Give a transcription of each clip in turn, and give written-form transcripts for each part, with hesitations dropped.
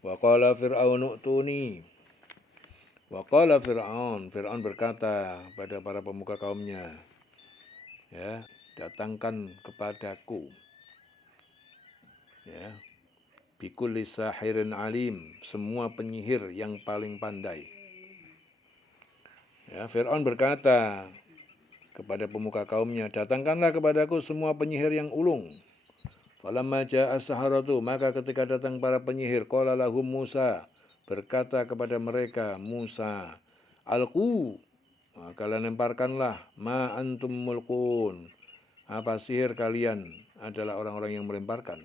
Wa qala fir'aunu tuni. Wa qala Fir'aun berkata pada para pemuka kaumnya, ya, datangkan kepadaku, ya, bikulli sahirin alim, semua penyihir yang paling pandai. Ya, Fir'aun berkata kepada pemuka kaumnya, datangkanlah kepadaku semua penyihir yang ulung. Falamma ja'a as-saharatu, maka ketika datang para penyihir, qala lahum Musa, berkata kepada mereka Musa, alqu, kalian lemparkanlah, ma antum mulqun, apa sihir kalian adalah orang-orang yang melemparkan.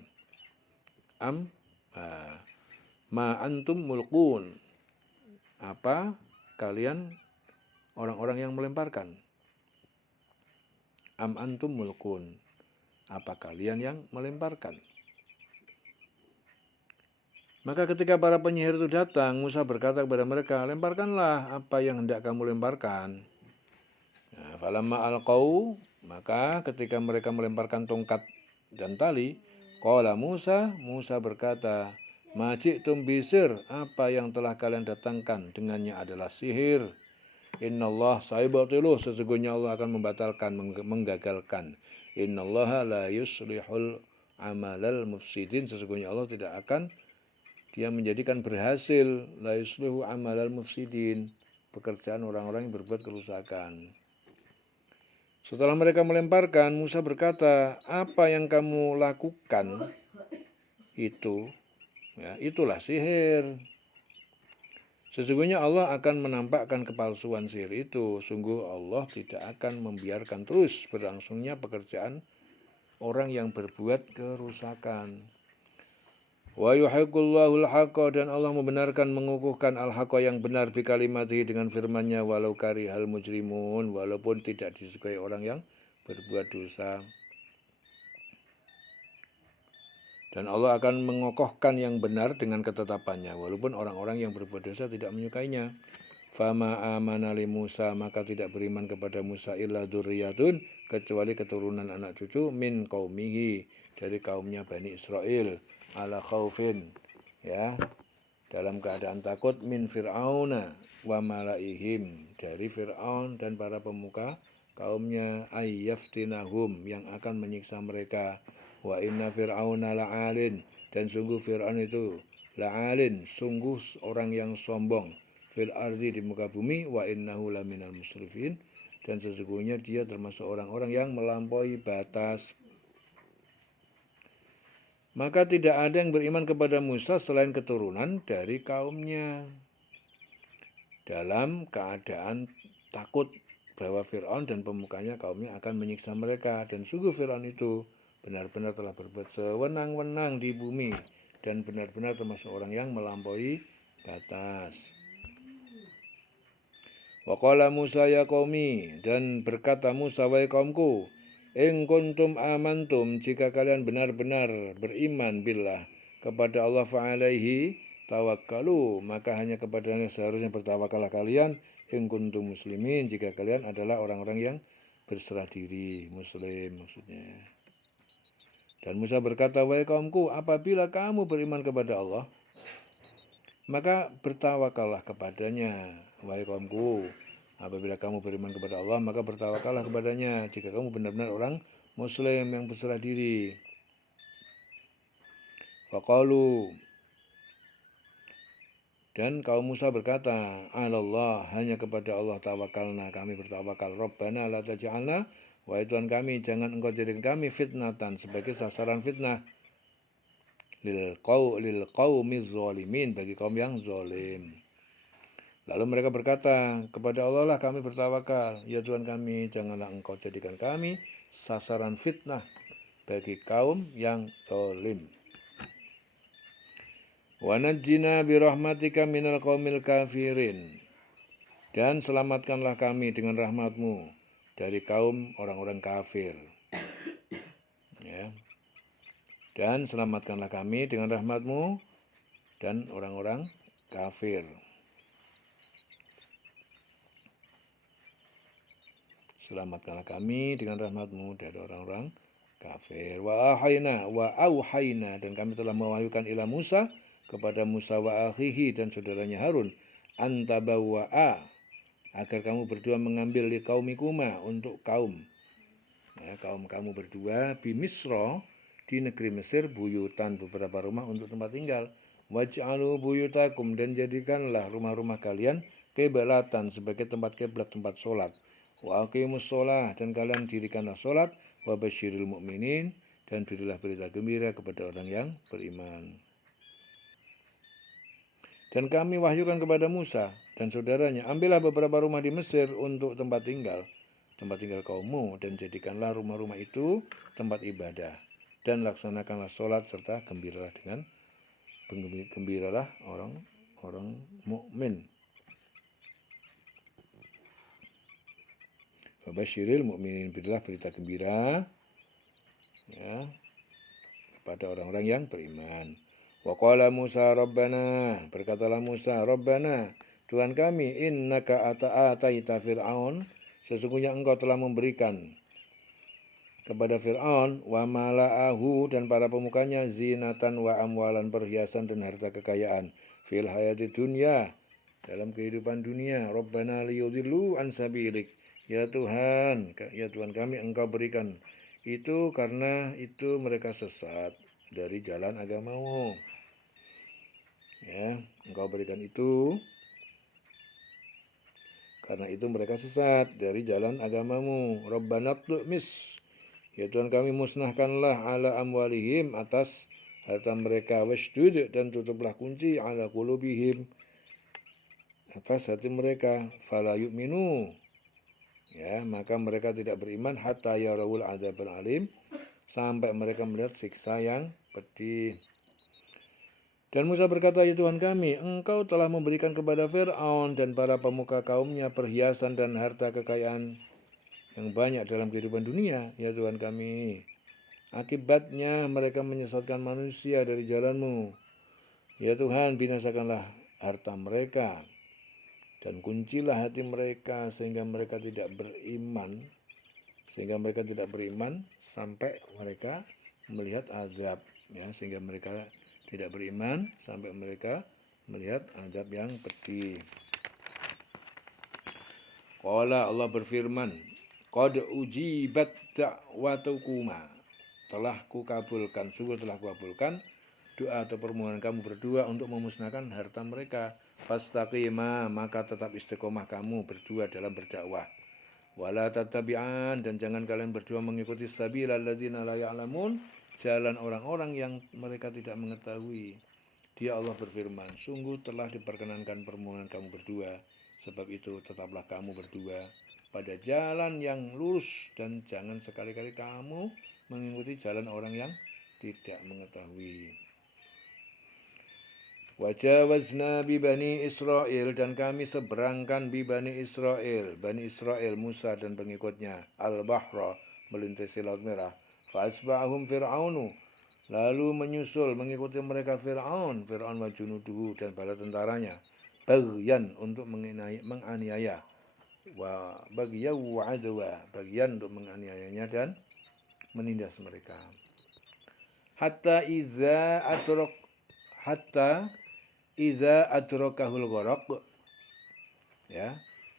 Ma antum mulqun, apa kalian orang-orang yang melemparkan. Am antum mulqun, apa kalian yang melemparkan. Maka ketika para penyihir itu datang, Musa berkata kepada mereka, lemparkanlah apa yang hendak kamu lemparkan. Falamma alqau, maka ketika mereka melemparkan tongkat dan tali, qala Musa berkata, ma ji'tum bisir, apa yang telah kalian datangkan dengannya adalah sihir. Innallah saibatiluh, sesungguhnya Allah akan membatalkan, menggagalkan. Innallaha la yuslihul amalal mufsidin, sesungguhnya Allah tidak akan dia menjadikan berhasil la yuslihu amalal mufsidin, pekerjaan orang-orang yang berbuat kerusakan. Setelah mereka melemparkan, Musa berkata, apa yang kamu lakukan itu, ya, itulah sihir. Sesungguhnya Allah akan menampakkan kepalsuan sihir itu. Sungguh Allah tidak akan membiarkan terus berlangsungnya pekerjaan orang yang berbuat kerusakan. Wa yuhiqqullahu al-haqqa, dan Allah membenarkan mengukuhkan al-haqqa yang benar bi kalimatihi dengan firman-Nya, walau karihal mujrimun, walaupun tidak disukai orang yang berbuat dosa. Dan Allah akan mengokohkan yang benar dengan ketetapannya, walaupun orang-orang yang berbuat dosa tidak menyukainya. Fama amana li Musa, maka tidak beriman kepada Musa illa dzurriyyatun, kecuali keturunan anak cucu min qaumihi, dari kaumnya Bani Israel, ala khaufin, ya, dalam keadaan takut, min fir'auna wa malaihim, dari Fir'aun dan para pemuka kaumnya, ayyaftinahum, yang akan menyiksa mereka. Wa inna fir'auna la'alin, dan sungguh Fir'aun itu la'alin, sungguh orang yang sombong, fil ardi, di muka bumi, wa innahu laminal musrifin, dan sesungguhnya dia termasuk orang-orang yang melampaui batas. Maka tidak ada yang beriman kepada Musa selain keturunan dari kaumnya, dalam keadaan takut bahwa Fir'aun dan pemukanya kaumnya akan menyiksa mereka. Dan sungguh Fir'aun itu benar-benar telah berbuat sewenang-wenang di bumi, dan benar-benar termasuk orang yang melampaui batas. Wa qala Musa ya qaumi, dan berkata Musa, wahai kaumku, in kuntum amantum, jika kalian benar-benar beriman billah, kepada Allah, fa'alaihi tawakkalu, maka hanya kepadanya seharusnya bertawakallah kalian, in kuntum muslimin, jika kalian adalah orang-orang yang berserah diri, muslim maksudnya. Dan Musa berkata, wahai kaumku, apabila kamu beriman kepada Allah, maka bertawakallah kepadanya. Wahai kaumku, apabila kamu beriman kepada Allah, maka bertawakallah kepadanya, jika kamu benar-benar orang muslim yang berserah diri. Faqalu, dan kaum Musa berkata, alallah, hanya kepada Allah tawakalna, kami bertawakal. Rabbana la taj'alna, wahai Tuhan kami, jangan engkau jadikan kami fitnatan, sebagai sasaran fitnah, lil qaumiz zalimin, bagi kaum yang zalim. Lalu mereka berkata, kepada Allah lah kami bertawakal, ya Tuhan kami, janganlah engkau jadikan kami sasaran fitnah bagi kaum yang zalim. Wa najjina birahmatika minal qaumil kafirin, dan selamatkanlah kami dengan rahmat-Mu dari kaum orang-orang kafir. Ya. Dan selamatkanlah kami dengan rahmat-Mu dan orang-orang kafir. Selamatkanlah kami dengan rahmat-Mu dari orang-orang kafir. Wa auhayna, dan kami telah mewahyukan ila Musa kepada Musa wa akhihi dan saudaranya Harun, antabawa'a, agar kamu berdua mengambil li qaumikuma untuk kaum kamu berdua bi Misra, di negeri Mesir, buyutan, beberapa rumah untuk tempat tinggal. Waj'alu buyutakum, dan jadikanlah rumah-rumah kalian qiblatan, sebagai tempat kiblat, tempat sholat. Wa aqimus sholah, dan kalian dirikanlah sholat. Wa basyiril mu'minin, dan berilah berita gembira kepada orang yang beriman. Dan kami wahyukan kepada Musa dan saudaranya, ambillah beberapa rumah di Mesir untuk tempat tinggal kaummu, dan jadikanlah rumah-rumah itu tempat ibadah, dan laksanakanlah sholat serta gembiralah orang mukmin. Wabasyiril mu'minin, berilah berita gembira kepada orang-orang yang beriman. Wa qala Musa Rabbana, berkatalah Musa, Rabbana, Tuhan kami, innaka ataita Fir'aun, sesungguhnya engkau telah memberikan kepada Fir'aun wa mala'ahu, dan para pemukanya, zinatan wa amwalan, perhiasan dan harta kekayaan, fil hayati dunya, dalam kehidupan dunia. Rabbana liyudillu an sabilik, ya Tuhan kami, engkau berikan itu karena itu mereka sesat dari jalan agamamu. Engkau berikan itu karena itu mereka sesat dari jalan agamamu. Rabbana tu'mis, ya Tuhan kami, musnahkanlah ala amwalihim, atas harta mereka, wasdud, dan tutuplah kunci, ala qulubihim, atas hati mereka, fala yu'minu, maka mereka tidak beriman, hatta yarawul adzabal alim, sampai mereka melihat siksa yang pedih. Dan Musa berkata, ya Tuhan kami, engkau telah memberikan kepada Fir'aun dan para pemuka kaumnya perhiasan dan harta kekayaan yang banyak dalam kehidupan dunia, ya Tuhan kami. Akibatnya mereka menyesatkan manusia dari jalan-Mu. Ya Tuhan, binasakanlah harta mereka dan kuncilah hati mereka sehingga mereka tidak beriman, sampai mereka melihat azab, sehingga mereka tidak beriman sampai mereka melihat azab yang pedih. Qala, Allah berfirman, qad ujibat da'watukuma, sungguh telah kukabulkan doa atau permohonan kamu berdua untuk memusnahkan harta mereka. Fastaqima, maka tetap istiqomah kamu berdua dalam berdakwah. Wala tattabi'an, dan jangan kalian berdua mengikuti sabilal ladzina la ya'lamun, jalan orang-orang yang mereka tidak mengetahui. Dia Allah berfirman, sungguh telah diperkenankan permohonan kamu berdua, sebab itu tetaplah kamu berdua pada jalan yang lurus, dan jangan sekali-kali kamu mengikuti jalan orang yang tidak mengetahui. Wajawazna bi Bani Israel, dan kami seberangkan bi Bani Israel, Musa dan pengikutnya, al-bahra, melintasi laut merah. Fa'asba'ahum Fir'aunu, lalu menyusul mengikuti mereka Fir'aun wa junuduhu, dan bala tentaranya, bagian untuk menganiaya, wa bagiyaw wa adwa, bagian untuk menganiayanya dan menindas mereka. Hatta iza adrokahul gharaq,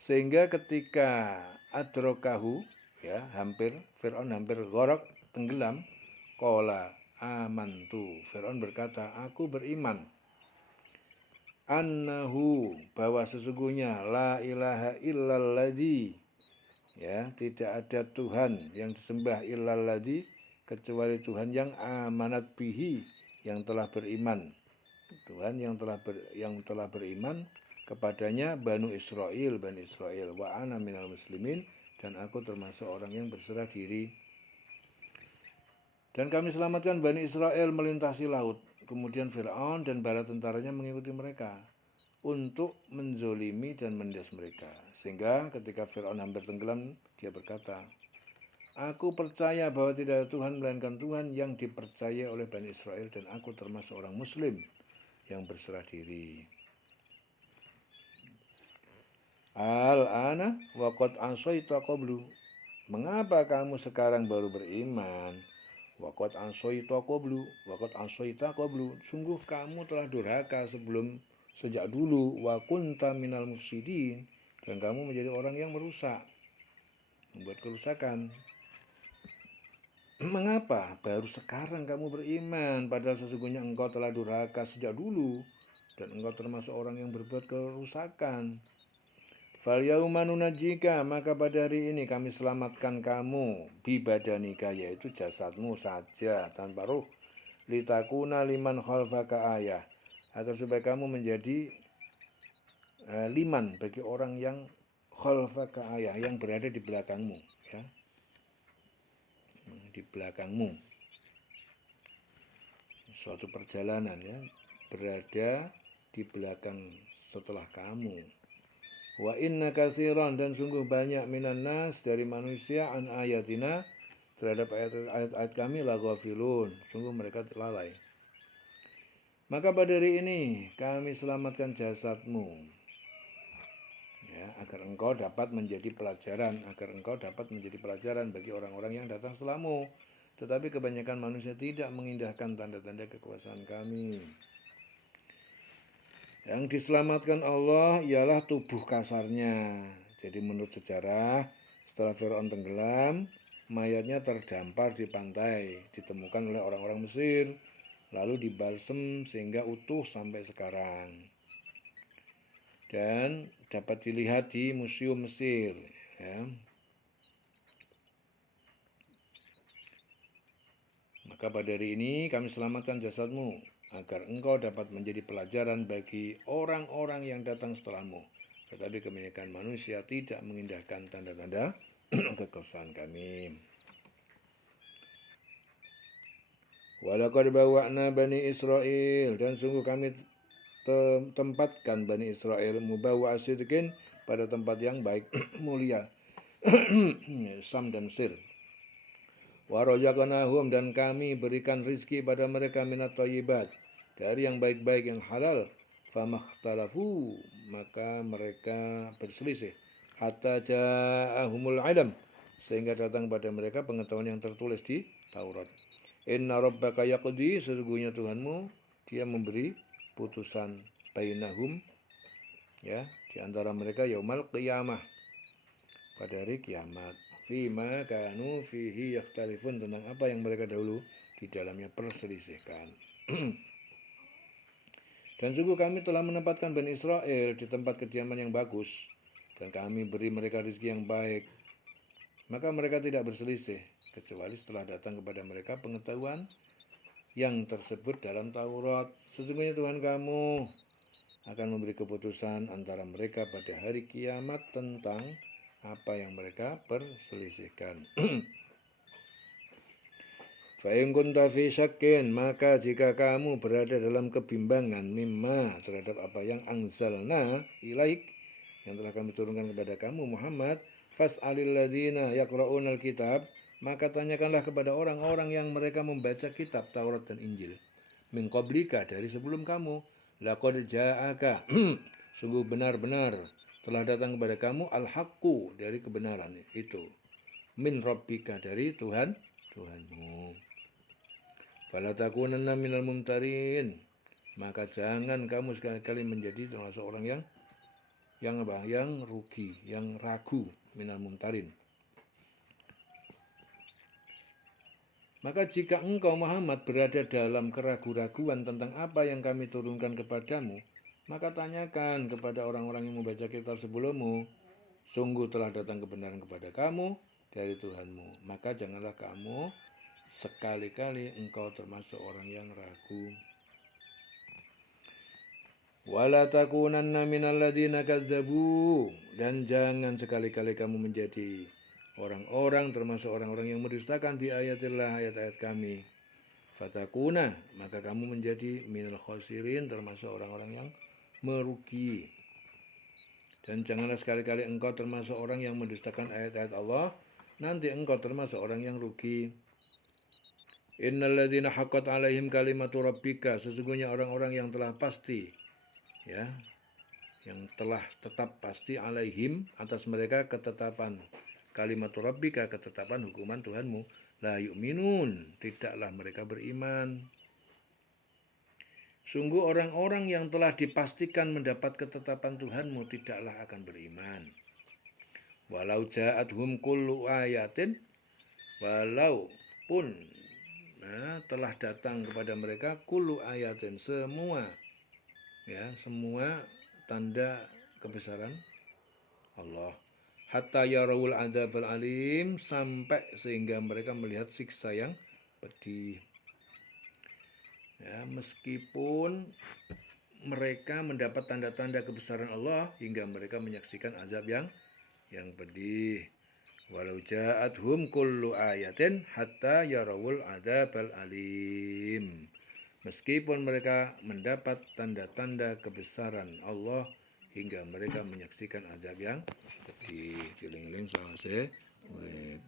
sehingga ketika adrokahu, Fir'aun hampir gharaq, tenggelam. Qala amantu, Fir'aun berkata, aku beriman, annahu, bahwa sesungguhnya, la ilaha illalladzi, tidak ada Tuhan yang disembah, illalladzi, kecuali Tuhan yang amanat bihi, yang telah beriman, Tuhan yang telah beriman kepadanya Bani Israel, wa ana minal muslimin, dan aku termasuk orang yang berserah diri. Dan kami selamatkan Bani Israel melintasi laut, kemudian Fir'aun dan bala tentaranya mengikuti mereka untuk menzolimi dan menindas mereka, sehingga ketika Fir'aun hampir tenggelam, dia berkata, aku percaya bahwa tidak ada Tuhan melainkan Tuhan yang dipercaya oleh Bani Israel, dan aku termasuk orang muslim yang berserah diri. Al-ana wa qad asaita qablu, mengapa kamu sekarang baru beriman? Waqad asoita qablu, waqad asoita qablu. Sungguh kamu telah durhaka sejak dulu. Wa kunta minal mufsidin, dan kamu menjadi orang yang merusak, membuat kerusakan. Mengapa baru sekarang kamu beriman, padahal sesungguhnya engkau telah durhaka sejak dulu, dan engkau termasuk orang yang berbuat kerusakan. Fal yauma nunajjika, maka pada hari ini kami selamatkan kamu, bi badanika, yaitu jasadmu saja tanpa ruh, litakuna liman khalfaka ayah, agar supaya kamu menjadi liman bagi orang yang khalfaka ayah, yang berada di belakangmu, ya, di belakangmu, suatu perjalanan, ya, berada di belakang setelah kamu. Wa inna katsiran, dan sungguh banyak minan nas, dari manusia, an ayatina, terhadap ayat-ayat kami, la ghafilun, sungguh mereka lalai. Maka pada hari ini kami selamatkan jasadmu, ya, agar engkau dapat menjadi pelajaran bagi orang-orang yang datang setelahmu. Tetapi kebanyakan manusia tidak mengindahkan tanda-tanda kekuasaan kami. Yang diselamatkan Allah ialah tubuh kasarnya. Jadi menurut sejarah, setelah Firaun tenggelam, mayatnya terdampar di pantai, ditemukan oleh orang-orang Mesir, lalu dibalsem sehingga utuh sampai sekarang. Dan dapat dilihat di Museum Mesir, ya. Maka pada hari ini kami selamatkan jasadmu, agar engkau dapat menjadi pelajaran bagi orang-orang yang datang setelahmu. Tetapi kebanyakan manusia tidak mengindahkan tanda-tanda kekuasaan kami. Walaqad bawwa'na Bani Israil, dan sungguh kami tempatkan Bani Israel, mubawwa'a sidqin, pada tempat yang baik, mulia, Sam dan Sir. Wa razaqnahum, dan kami berikan rizki pada mereka, minat thayyibat, dari yang baik-baik, yang halal. Famakhtalafu, maka mereka berselisih, hatta ja'ahumul ilm, sehingga datang pada mereka pengetahuan yang tertulis di Taurat. Inna rabbaka yaqdi, sesungguhnya Tuhanmu dia memberi putusan, bainahum, ya, di antara mereka, yaumal qiyamah, pada hari kiamat, fima kanu fihi yakhtalifun, tentang apa yang mereka dahulu di dalamnya perselisihkan. Dan sungguh kami telah menempatkan Bani Israel di tempat kediaman yang bagus, dan kami beri mereka rezeki yang baik. Maka mereka tidak berselisih, kecuali setelah datang kepada mereka pengetahuan yang tersebut dalam Taurat. Sesungguhnya Tuhan kamu akan memberi keputusan antara mereka pada hari kiamat tentang apa yang mereka perselisihkan. Fa in kunta fi syakkin, maka jika kamu berada dalam kebimbangan, mimma, terhadap apa yang anzalna ilaik, yang telah kami turunkan kepada kamu Muhammad, fas'alil ladzina yaqra'unal kitab, maka tanyakanlah kepada orang-orang yang mereka membaca kitab Taurat dan Injil, min qablika, dari sebelum kamu, laqad ja'aka, sungguh benar-benar telah datang kepada kamu, al-haqqu, dari kebenaran itu, min rabbika, dari Tuhanmu. Fala takunanna minal mumtarin, maka jangan kamu sekali-kali menjadi termasuk orang yang rugi, yang ragu, minal mumtarin. Maka jika engkau Muhammad berada dalam keraguan-raguan tentang apa yang kami turunkan kepadamu, maka tanyakan kepada orang-orang yang membaca kitab sebelummu, sungguh telah datang kebenaran kepada kamu dari Tuhanmu. Maka janganlah kamu sekali-kali engkau termasuk orang yang ragu. Wala takunanna minal ladzina kadzabu, dan jangan sekali-kali kamu menjadi orang-orang termasuk orang-orang yang mendustakan bi ayatillah, ayat-ayat kami. Fatakuna, maka kamu menjadi minal khosirin, termasuk orang-orang yang merugi. Dan janganlah sekali-kali engkau termasuk orang yang mendustakan ayat-ayat Allah, nanti engkau termasuk orang yang rugi. Innal ladzina haqqat alaihim kalimatu rabbika, sesungguhnya orang-orang yang telah pasti, ya, yang telah tetap pasti, alaihim, atas mereka, ketetapan kalimatu rabbika, ketetapan hukuman Tuhanmu, la yu'minun, tidaklah mereka beriman. Sungguh orang-orang yang telah dipastikan mendapat ketetapan Tuhanmu tidaklah akan beriman. Walau ja'athum kullu ayatin, walaupun telah datang kepada mereka kullu ayatin, semua tanda kebesaran Allah, hatta yarawul adzabal alim, sampai sehingga mereka melihat siksa yang pedih. Meskipun mereka mendapat tanda-tanda kebesaran Allah hingga mereka menyaksikan azab yang pedih. Walau ja'athum kullu ayatin hatta yarawul adzabal alim. Meskipun mereka mendapat tanda-tanda kebesaran Allah hingga mereka menyaksikan azab yang pedih. Kiling-kiling sawase urip.